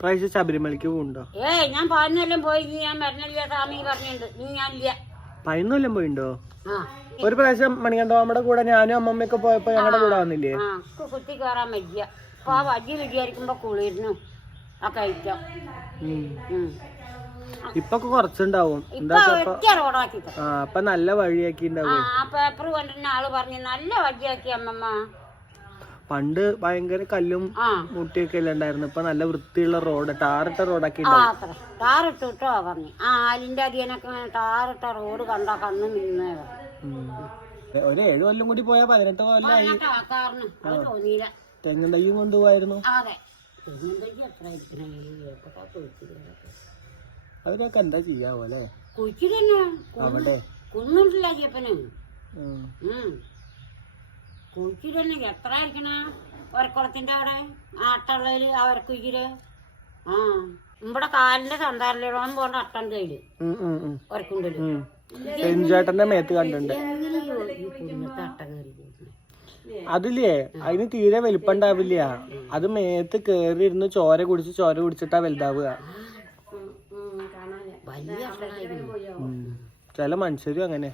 പ്രാവശ്യം ശബരിമലക്ക് പോണ്ടോ? ഞാൻ 11 കൊല്ലം പോയി. ഞാൻ മരുന്നില്ല സ്വാമി പറഞ്ഞിട്ടുണ്ട്. ഞാനില്ല. 11 കൊല്ലം പോയിണ്ടോ? ഒരു പ്രാവശ്യം മണികണ്ഠമാമയുടെ കൂടെ ഞാനും അമ്മമ്മയൊക്കെ പോയപ്പോ ഞങ്ങളുടെ കൂടെ വന്നില്ലേ? കുത്തി കയറാൻ വയ്യ. അപ്പൊ ആ വജ്ജി വിചാരിക്കുമ്പോ കുളിരുന്നു ആ കഴിക്കാം. ഇപ്പൊ കുറച്ചുണ്ടാവും. അപ്പൊ നല്ല വഴിയാക്കി ഉണ്ടാവും. ആ പേപ്പർ കൊണ്ടിരുന്ന ആള് പറഞ്ഞു നല്ല വജ്ജിയാക്കി അമ്മമ്മ. പണ്ട് ഭയങ്കര കല്ലും മുട്ടിയൊക്കെ അല്ലേ ഉണ്ടായിരുന്നു. ഇപ്പൊ നല്ല വൃത്തിയുള്ള റോഡ്, ടാറിട്ട റോഡൊക്കെ ടാറിട്ടോ പറഞ്ഞു. ആലിന്റെ അടിയനൊക്കെ ടാറിട്ട റോഡ് കണ്ടാ കണ്ണു നിന്നേ. ഒരു 7 കൊല്ലം കൂടി പോയാ 18 കൊല്ലായി. തോന്നിയില്ല. തെങ്ങും തയ്യും കൊണ്ടുപോയിരുന്നു. അതെ, അതിനൊക്കെ എന്താ ചെയ്യാവോ അല്ലേ? കുഴിച്ചിട്ട് അവിടെ കുന്നുണ്ടല്ല അയ്യപ്പന്. കുഴിച്ചിട്ട് എത്ര ആയിരിക്കണ ഒരക്കുളത്തിന്റെ അവിടെ ആട്ടുള്ളതില് അവർക്ക് കുഴിച്ചിട്ട്. ഇവിടെ കാലിന്റെ സന്താരലോളം പോണ്ട അട്ടം കയ്യില് ഒരക്കുണ്ടല്. ചേട്ടന്റെ മേത്ത് കണ്ടിട്ടുണ്ട്. അതില്ലേ, അതിന് തീരെ വലിപ്പണ്ടാവില്ല. അത് മേത്ത് കേറി ഇരുന്ന് ചോര കുടിച്ചിട്ടാ വലുതാവുക. ചില മനുഷ്യരും അങ്ങനെ.